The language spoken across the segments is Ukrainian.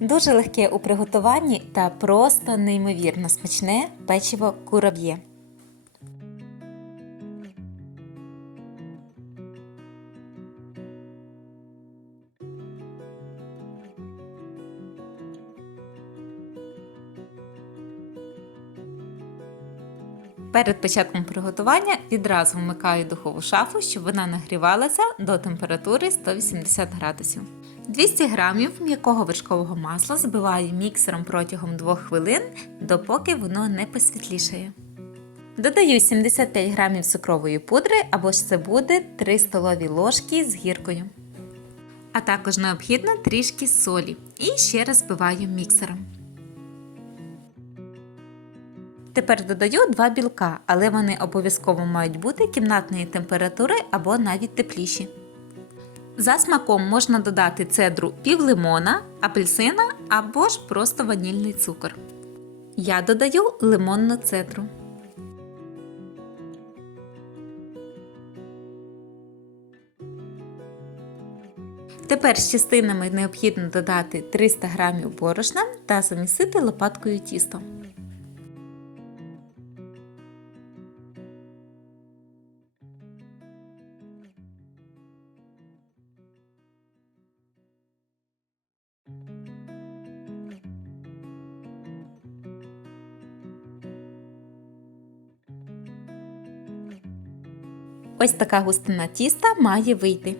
Дуже легке у приготуванні та просто неймовірно смачне печиво кураб'є. Перед початком приготування відразу вмикаю духову шафу, щоб вона нагрівалася до температури 180 градусів. 200 грамів м'якого вершкового масла збиваю міксером протягом 2 хвилин, допоки воно не посвітлішає. Додаю 75 грамів цукрової пудри або ж це буде 3 столові ложки з гіркою. А також необхідно трішки солі. І ще раз збиваю міксером. Тепер додаю два білка, але вони обов'язково мають бути кімнатної температури або навіть тепліші. За смаком можна додати цедру пів лимона, апельсина або ж просто ванільний цукор. Я додаю лимонну цедру. Тепер з частинами необхідно додати 300 г борошна та замісити лопаткою тісто. Ось така густина тіста має вийти.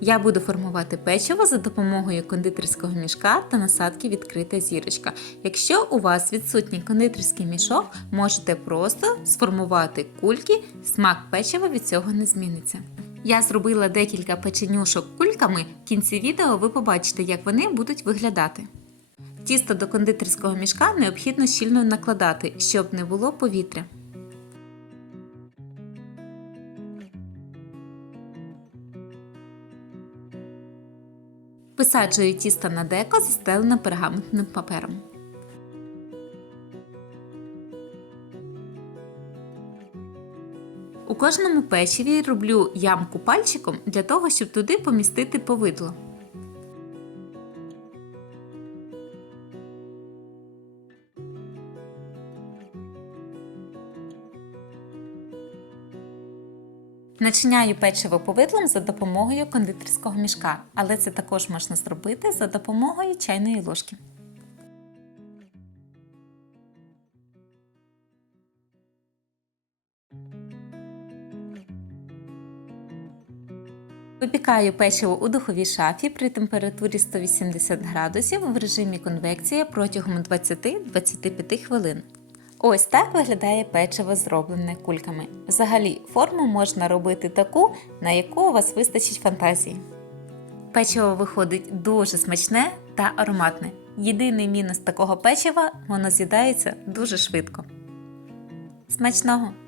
Я буду формувати печиво за допомогою кондитерського мішка та насадки відкрита зірочка. Якщо у вас відсутній кондитерський мішок, можете просто сформувати кульки, смак печива від цього не зміниться. Я зробила декілька печенюшок кульками. В кінці відео ви побачите, як вони будуть виглядати. Тісто до кондитерського мішка необхідно щільно накладати, щоб не було повітря. Висаджую тісто на деко, застелене пергаментним папером. У кожному печиві роблю ямку пальчиком для того, щоб туди помістити повидло. Начиняю печиво повидлом за допомогою кондитерського мішка, але це також можна зробити за допомогою чайної ложки. Випікаю печиво у духовій шафі при температурі 180 градусів в режимі конвекція протягом 20-25 хвилин. Ось так виглядає печиво, зроблене кульками. Взагалі, форму можна робити таку, на яку у вас вистачить фантазії. Печиво виходить дуже смачне та ароматне. Єдиний мінус такого печива воно з'їдається дуже швидко. Смачного!